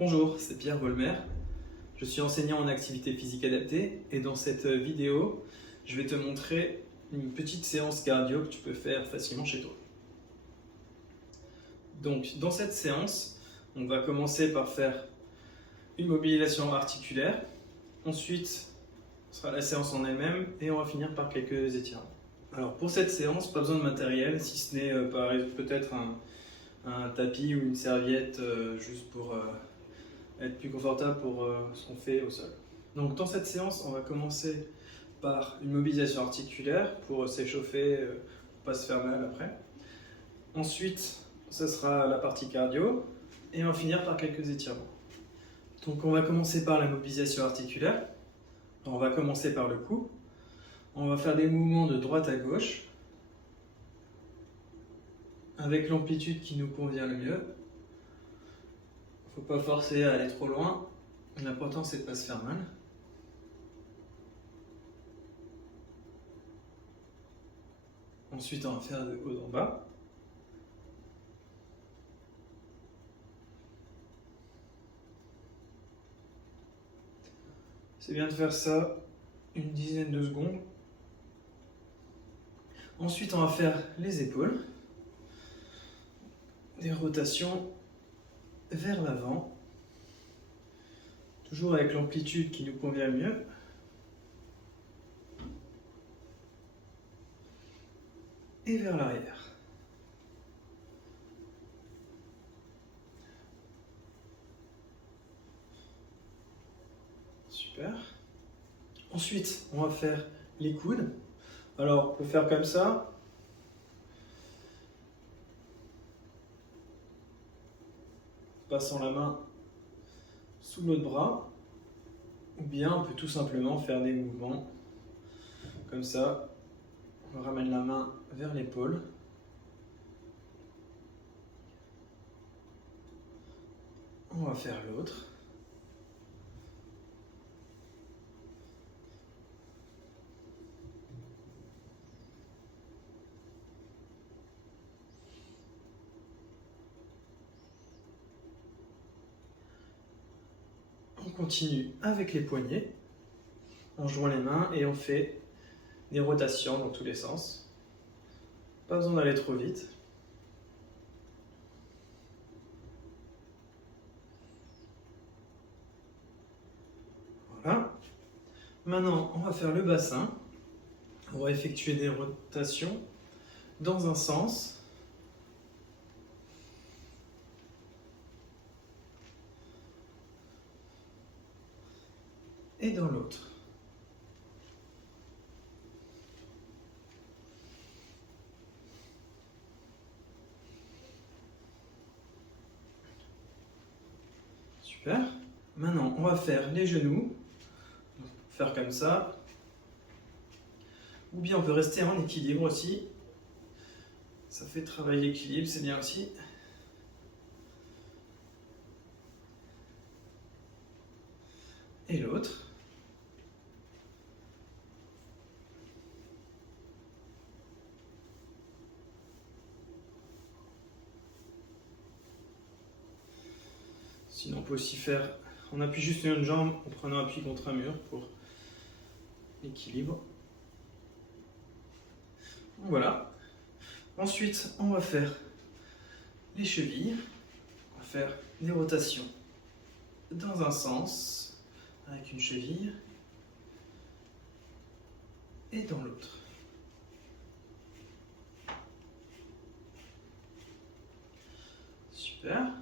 Bonjour, c'est Pierre Volmer. Je suis enseignant en activité physique adaptée et dans cette vidéo, je vais te montrer une petite séance cardio que tu peux faire facilement chez toi. Donc, dans cette séance, on va commencer par faire une mobilisation articulaire. Ensuite, ce sera la séance en elle-même et on va finir par quelques étirements. Alors, pour cette séance, pas besoin de matériel, si ce n'est peut-être un tapis ou une serviette juste pour être plus confortable pour ce qu'on fait au sol. Donc dans cette séance, on va commencer par une mobilisation articulaire pour s'échauffer, pour pas se faire mal après. Ensuite, ce sera la partie cardio et on va finir par quelques étirements. Donc on va commencer par la mobilisation articulaire. On va commencer par le cou. On va faire des mouvements de droite à gauche avec l'amplitude qui nous convient le mieux. Faut pas forcer à aller trop loin. L'important c'est de pas se faire mal. Ensuite on va faire de haut en bas. C'est bien de faire ça une dizaine de secondes. Ensuite on va faire les épaules. Des rotations vers l'avant, toujours avec l'amplitude qui nous convient le mieux. Et vers l'arrière. Super. Ensuite, on va faire les coudes. Alors, on peut faire comme ça. Passant la main sous l'autre bras, ou bien on peut tout simplement faire des mouvements comme ça. On ramène la main vers l'épaule. On va faire l'autre. On continue avec les poignets. On joint les mains et on fait des rotations dans tous les sens. Pas besoin d'aller trop vite. Voilà. Maintenant, on va faire le bassin. On va effectuer des rotations dans un sens. Et dans l'autre. Super. Maintenant, on va faire les genoux. Faire comme ça. Ou bien on peut rester en équilibre aussi. Ça fait travailler l'équilibre, c'est bien aussi. Et l'autre. Sinon, on peut aussi faire, on appuie juste une jambe en prenant appui contre un mur pour l'équilibre. Voilà. Ensuite, on va faire les chevilles. On va faire des rotations dans un sens avec une cheville et dans l'autre. Super.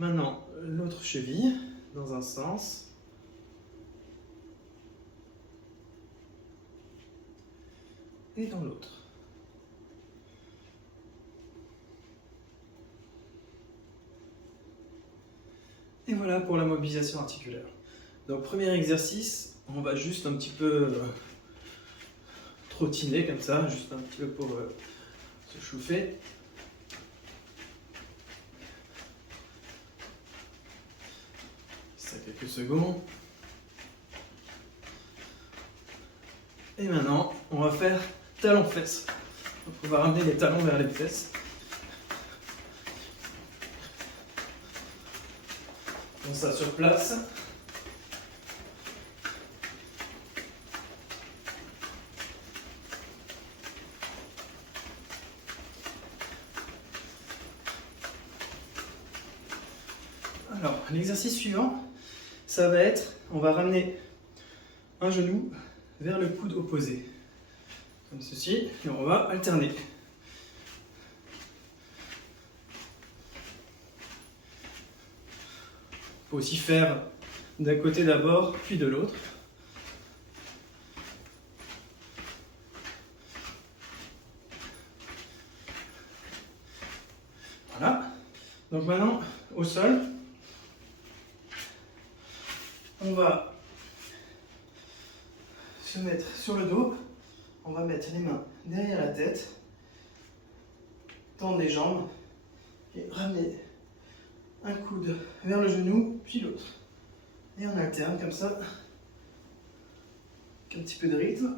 Maintenant, l'autre cheville, dans un sens. Et dans l'autre. Et voilà pour la mobilisation articulaire. Donc, premier exercice, on va juste un petit peu trottiner comme ça, juste un petit peu pour se chauffer. Quelques secondes. Et maintenant, on va faire talons-fesses. Donc on va ramener les talons vers les fesses. Faisons ça sur place. Alors, l'exercice suivant, ça va être, on va ramener un genou vers le coude opposé. Comme ceci, et on va alterner. On peut aussi faire d'un côté d'abord, puis de l'autre. Voilà. Donc maintenant, au sol, on va se mettre sur le dos. On va mettre les mains derrière la tête, tendre les jambes et ramener un coude vers le genou, puis l'autre. Et on alterne comme ça, avec un petit peu de rythme.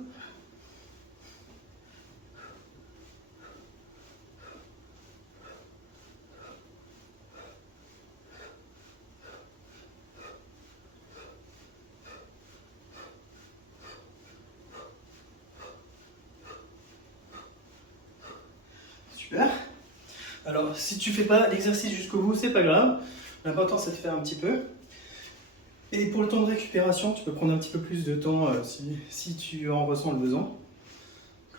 Super. Alors, si tu fais pas l'exercice jusqu'au bout, c'est pas grave. L'important, c'est de faire un petit peu. Et pour le temps de récupération, tu peux prendre un petit peu plus de temps si tu en ressens le besoin.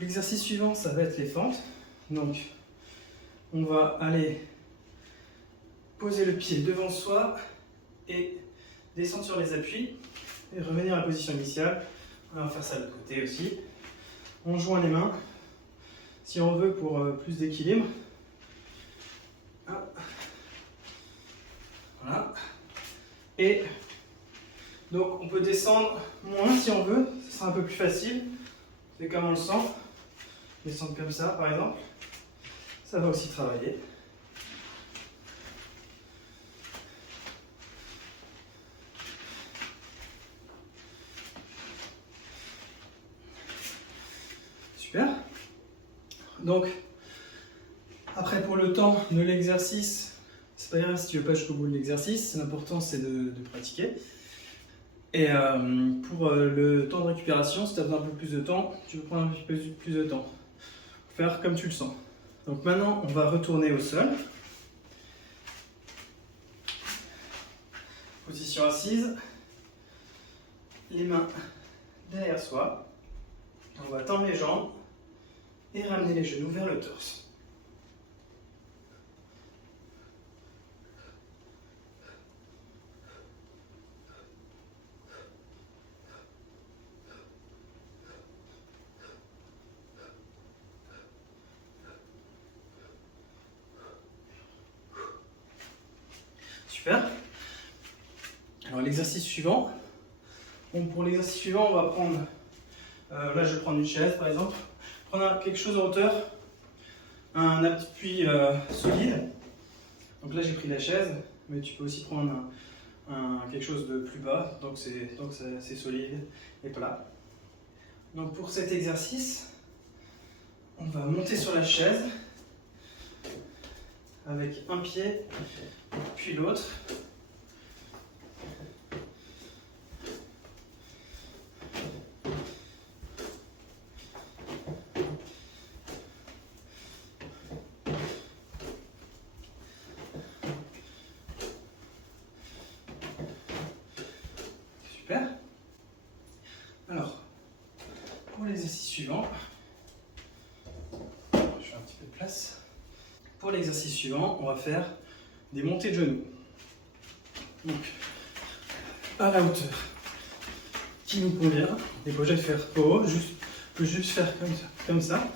L'exercice suivant, ça va être les fentes. Donc, on va aller poser le pied devant soi et descendre sur les appuis et revenir à la position initiale. On va faire ça de l'autre côté aussi. On joint les mains si on veut pour plus d'équilibre. Voilà. Et donc on peut descendre moins si on veut, ce sera un peu plus facile. C'est comme on le sent. Descendre comme ça par exemple. Ça va aussi travailler. Super. Donc, après pour le temps de l'exercice, c'est pas grave si tu veux pas jusqu'au bout de l'exercice, l'important c'est de pratiquer. Et pour le temps de récupération, si tu as besoin un peu plus de temps, tu peux prendre un petit peu plus de temps. Faire comme tu le sens. Donc maintenant, on va retourner au sol. Position assise. Les mains derrière soi. On va tendre les jambes et ramener les genoux vers le torse. Super. Alors l'exercice suivant. Bon, pour l'exercice suivant, on va prendre, là je vais prendre une chaise par exemple, prendre quelque chose en hauteur, un appui solide. Donc là j'ai pris la chaise, mais tu peux aussi prendre quelque chose de plus bas, donc c'est solide et plat. Donc pour cet exercice, on va monter sur la chaise avec un pied puis l'autre. Super. Alors, pour l'exercice suivant, je fais un petit peu de place. Pour l'exercice suivant, on va faire des montées de genoux. Donc, à la hauteur qui nous convient. On n'est pas obligé de faire haut, on peut juste faire comme ça.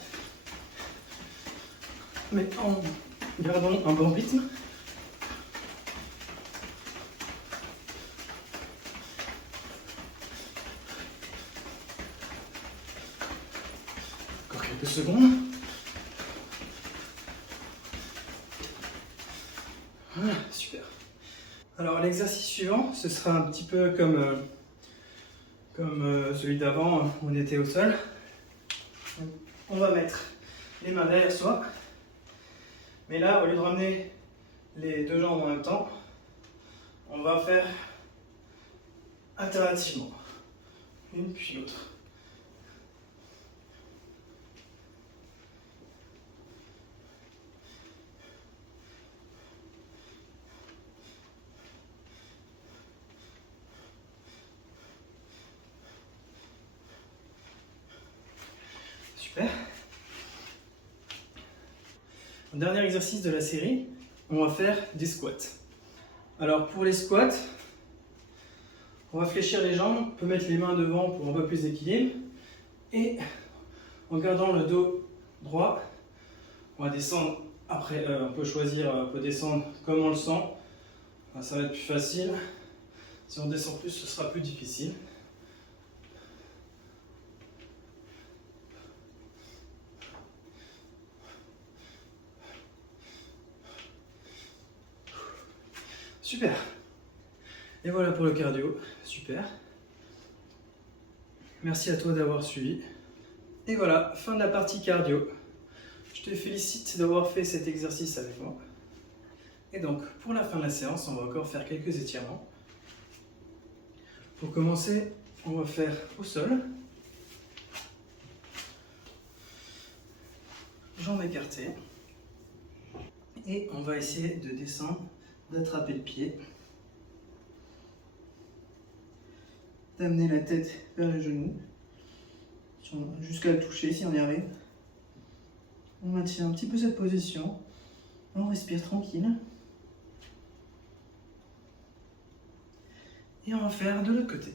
Mais en gardant un bon rythme. Encore quelques secondes. Voilà, super. Alors l'exercice suivant, ce sera un petit peu comme celui d'avant, on était au sol. On va mettre les mains derrière soi. Mais là, au lieu de ramener les deux jambes en même temps, On va faire alternativement, une puis l'autre. Super. Dernier exercice de la série, on va faire des squats. Alors pour les squats, on va fléchir les jambes, on peut mettre les mains devant pour un peu plus d'équilibre. Et en gardant le dos droit, on va descendre. Après, on peut choisir, on peut descendre comme on le sent. Ça va être plus facile. Si on descend plus, ce sera plus difficile. Super. Et voilà pour le cardio. Super. Merci à toi d'avoir suivi. Et voilà, fin de la partie cardio. Je te félicite d'avoir fait cet exercice avec moi. Et donc, pour la fin de la séance, on va encore faire quelques étirements. Pour commencer, on va faire au sol. Jambes écartées. Et on va essayer de descendre, d'attraper le pied. D'amener la tête vers le genou. Jusqu'à le toucher si on y arrive. On maintient un petit peu cette position. On respire tranquille. Et on va faire de l'autre côté.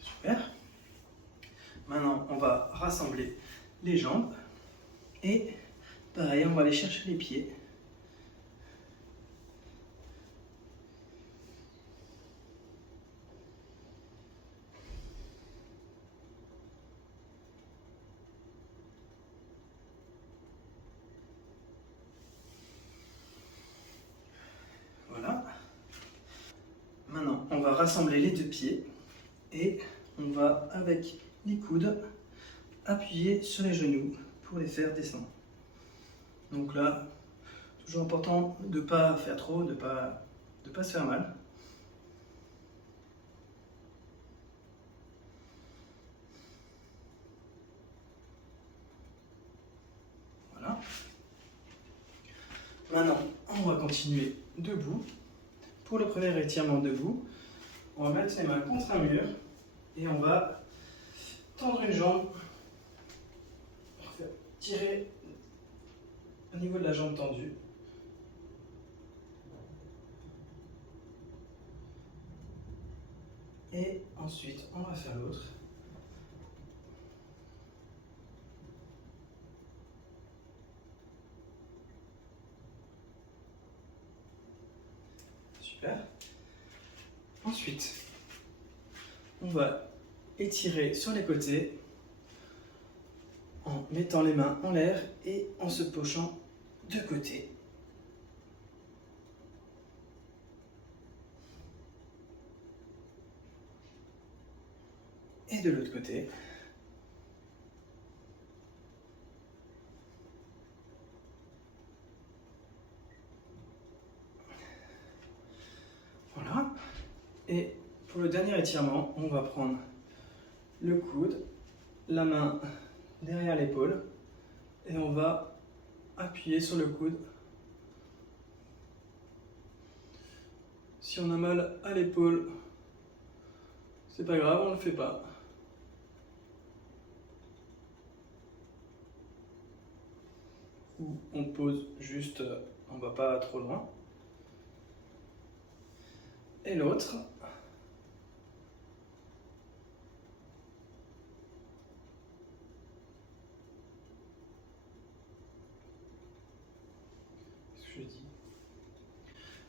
Super. Maintenant, on va rassembler les jambes. Et pareil, on va aller chercher les pieds. Voilà. Maintenant, on va rassembler les deux pieds et on va, avec les coudes, appuyer sur les genoux pour les faire descendre. Donc là, toujours important de ne pas faire trop, de pas se faire mal. Voilà. Maintenant, on va continuer debout. Pour le premier étirement debout, on va mettre les mains contre un mur et on va tendre une jambe, tirer au niveau de la jambe tendue. Et ensuite, on va faire l'autre. Super. Ensuite, on va étirer sur les côtés en mettant les mains en l'air et en se penchant de côté. Et de l'autre côté. Voilà. Et pour le dernier étirement, on va prendre le coude, la main derrière l'épaule et on va appuyer sur le coude. Si on a mal à l'épaule, c'est pas grave, on ne le fait pas. Ou on pose juste, on va pas trop loin. Et l'autre. Qu'est-ce que je dis?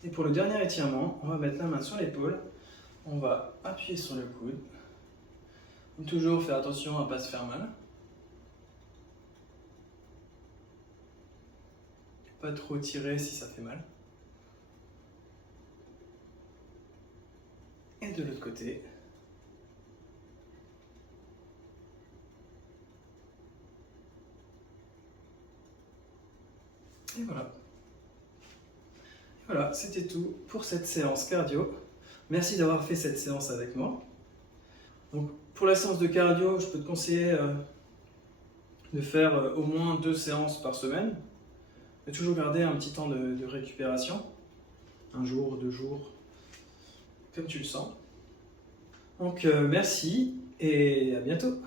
Et pour le dernier étirement, on va mettre la main sur l'épaule. On va appuyer sur le coude. Toujours faire attention à ne pas se faire mal. Pas trop tirer si ça fait mal. Et de l'autre côté. Et voilà. Voilà, c'était tout pour cette séance cardio. Merci d'avoir fait cette séance avec moi. Donc, pour la séance de cardio, je peux te conseiller de faire au moins 2 séances par semaine. Et toujours garder un petit temps de récupération. 1 jour, 2 jours, comme tu le sens. Donc merci et à bientôt.